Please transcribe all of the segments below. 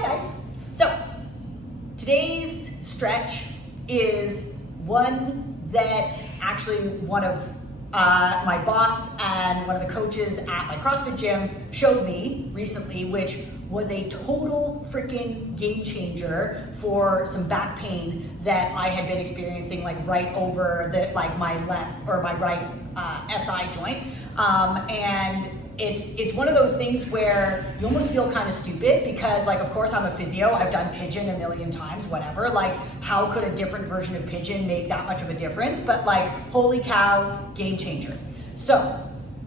Hi guys. So today's stretch is one that actually one of my boss and one of the coaches at my CrossFit gym showed me recently, which was a total freaking game changer for some back pain that I had been experiencing, like right over the my left or my right SI joint, and it's one of those things where you almost feel kind of stupid because, like, of course I'm a physio, I've done Pigeon a million times, whatever, like how could a different version of Pigeon make that much of a difference? But like, holy cow, game changer. So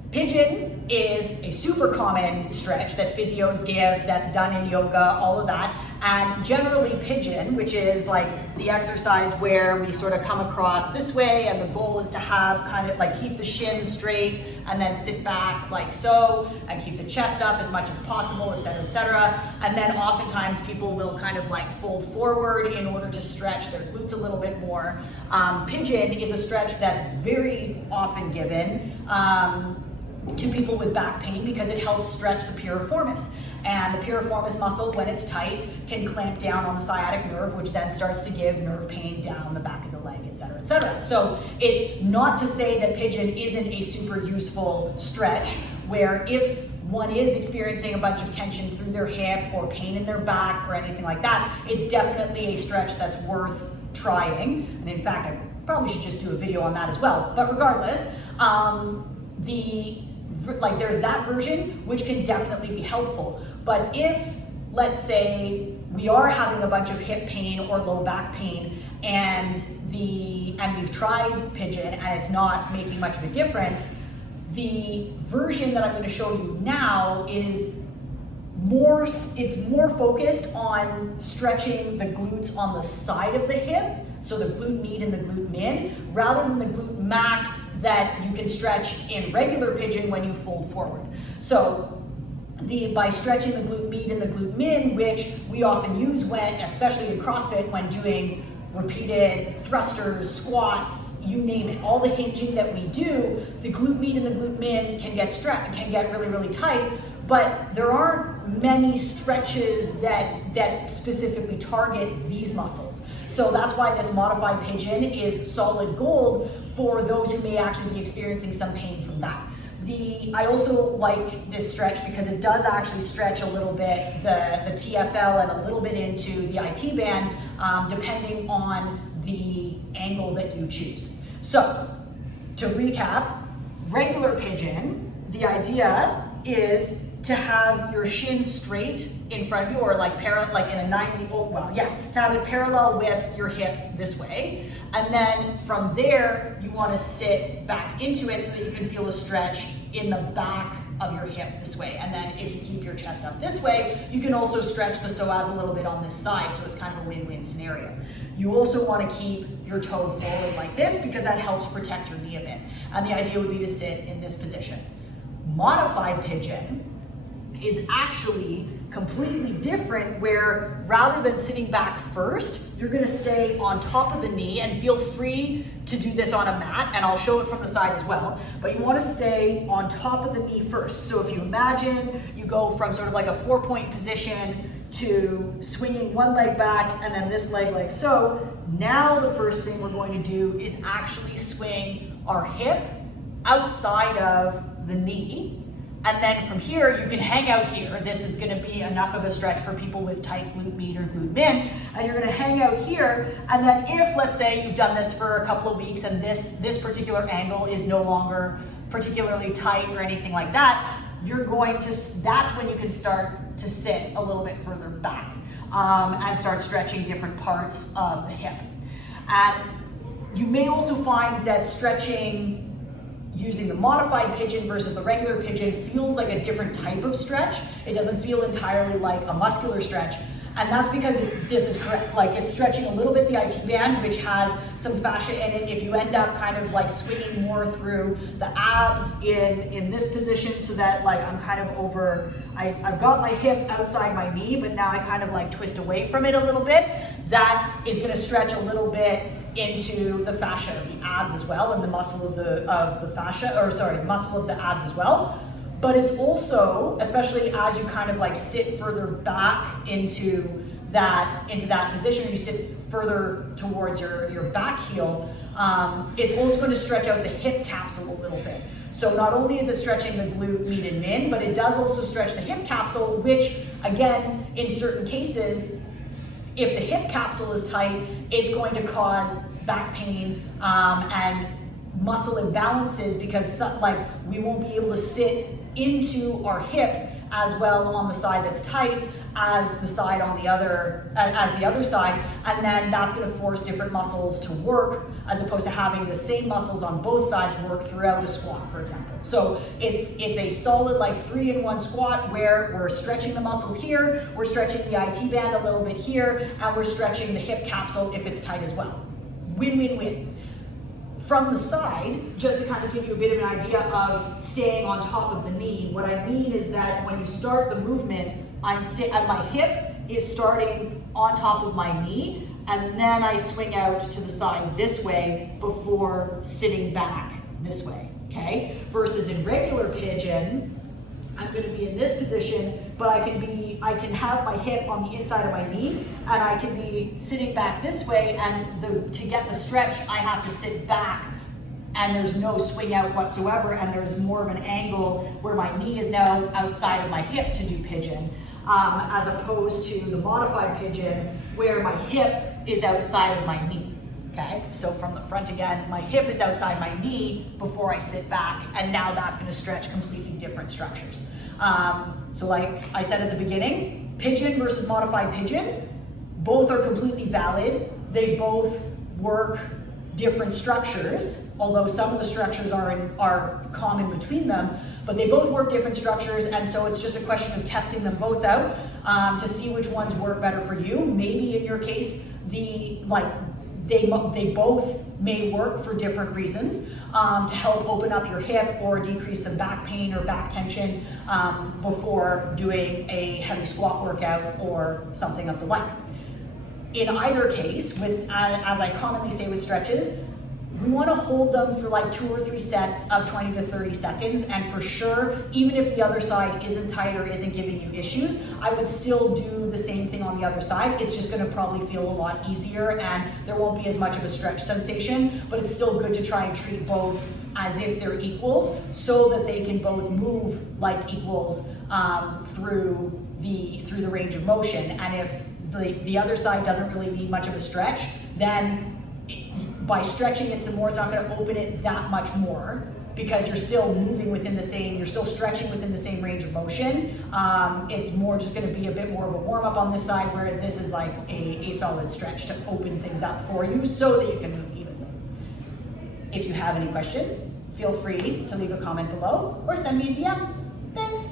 Pigeon is a super common stretch that physios give, that's done in yoga, all of that. And generally Pigeon, which is like the exercise where we sort of come across this way, and the goal is to have kind of like keep the shin straight and then sit back like so, and keep the chest up as much as possible, etc., etc. And then oftentimes people will kind of like fold forward in order to stretch their glutes a little bit more. Pigeon is a stretch that's very often given to people with back pain because it helps stretch the piriformis. And the piriformis muscle, when it's tight, can clamp down on the sciatic nerve, which then starts to give nerve pain down the back of the leg, etc., etc. So it's not to say that Pigeon isn't a super useful stretch, where if one is experiencing a bunch of tension through their hip or pain in their back or anything like that, it's definitely a stretch that's worth trying. And in fact, I probably should just do a video on that as well. But regardless, there's that version, which can definitely be helpful. But if, let's say, we are having a bunch of hip pain or low back pain and we've tried Pigeon and it's not making much of a difference, the version that I'm going to show you now is more focused on stretching the glutes on the side of the hip, so the glute med and the glute min, rather than the glute max that you can stretch in regular Pigeon when you fold forward. So by stretching the glute med and the glute min, which we often use when, especially in CrossFit, when doing repeated thrusters, squats, you name it, all the hinging that we do, the glute med and the glute min can get really, really tight, but there aren't many stretches that specifically target these muscles. So that's why this modified Pigeon is solid gold for those who may actually be experiencing some pain from that. I also like this stretch because it does actually stretch a little bit the TFL and a little bit into the IT band, depending on the angle that you choose. So to recap, regular Pigeon, the idea is to have your shin straight in front of you, or like in a 90, to have it parallel with your hips this way. And then from there, you want to sit back into it so that you can feel a stretch in the back of your hip this way. And then if you keep your chest up this way, you can also stretch the psoas a little bit on this side, so it's kind of a win-win scenario. You also want to keep your toe forward like this because that helps protect your knee a bit. And the idea would be to sit in this position. Modified Pigeon is actually completely different, where rather than sitting back first, you're gonna stay on top of the knee, and feel free to do this on a mat, and I'll show it from the side as well, but you wanna stay on top of the knee first. So if you imagine you go from sort of like a 4-point position to swinging one leg back and then this leg like so, now the first thing we're going to do is actually swing our hip outside of the knee. And then from here, you can hang out here. This is gonna be enough of a stretch for people with tight glute med or glute min. And you're gonna hang out here. And then if, let's say, you've done this for a couple of weeks and this particular angle is no longer particularly tight or anything like that, that's when you can start to sit a little bit further back and start stretching different parts of the hip. And you may also find that stretching using the modified Pigeon versus the regular Pigeon feels like a different type of stretch. It doesn't feel entirely like a muscular stretch. And that's because this is correct. Like, it's stretching a little bit the IT band, which has some fascia in it. If you end up kind of like swinging more through the abs in this position, so that like I'm kind of over, I've got my hip outside my knee, but now I kind of like twist away from it a little bit. That is gonna stretch a little bit into the fascia of the abs as well, and the muscle of the fascia, or sorry, the muscle of the abs as well. But it's also, especially as you kind of like sit further back into that position, you sit further towards your back heel, it's also going to stretch out the hip capsule a little bit. So not only is it stretching the glute med and min, but it does also stretch the hip capsule, which again, in certain cases, if the hip capsule is tight, it's going to cause back pain and muscle imbalances, because like we won't be able to sit into our hip as well on the side that's tight as the side on the other side, and then that's going to force different muscles to work as opposed to having the same muscles on both sides work throughout a squat, for example. So it's a solid like 3-in-1 squat where we're stretching the muscles here, we're stretching the IT band a little bit here, and we're stretching the hip capsule if it's tight as well. Win, win, win. From the side, just to kind of give you a bit of an idea of staying on top of the knee, what I mean is that when you start the movement, my hip is starting on top of my knee, and then I swing out to the side this way before sitting back this way, okay? Versus in regular pigeon, I'm going to be in this position, but I can have my hip on the inside of my knee, and I can be sitting back this way, and to get the stretch, I have to sit back, and there's no swing out whatsoever, and there's more of an angle where my knee is now outside of my hip to do pigeon, as opposed to the modified pigeon, where my hip is outside of my knee. Okay, so from the front again, my hip is outside my knee before I sit back, and now that's going to stretch completely different structures. So like I said at the beginning, pigeon versus modified pigeon, both are completely valid. They both work different structures, although some of the structures are common between them, but they both work different structures, and so it's just a question of testing them both out to see which ones work better for you. Maybe in your case, they both may work for different reasons to help open up your hip or decrease some back pain or back tension before doing a heavy squat workout or something of the like. In either case, as I commonly say with stretches, we want to hold them for like 2 or 3 sets of 20 to 30 seconds, and for sure, even if the other side isn't tight or isn't giving you issues, I would still do the same thing on the other side. It's just going to probably feel a lot easier, and there won't be as much of a stretch sensation, but it's still good to try and treat both as if they're equals, so that they can both move like equals through the range of motion. And if the other side doesn't really need much of a stretch, then by stretching it some more, it's not going to open it that much more, because you're still moving within you're still stretching within the same range of motion. It's more just going to be a bit more of a warm up on this side, whereas this is like a solid stretch to open things up for you so that you can move evenly. If you have any questions, feel free to leave a comment below or send me a DM. Thanks.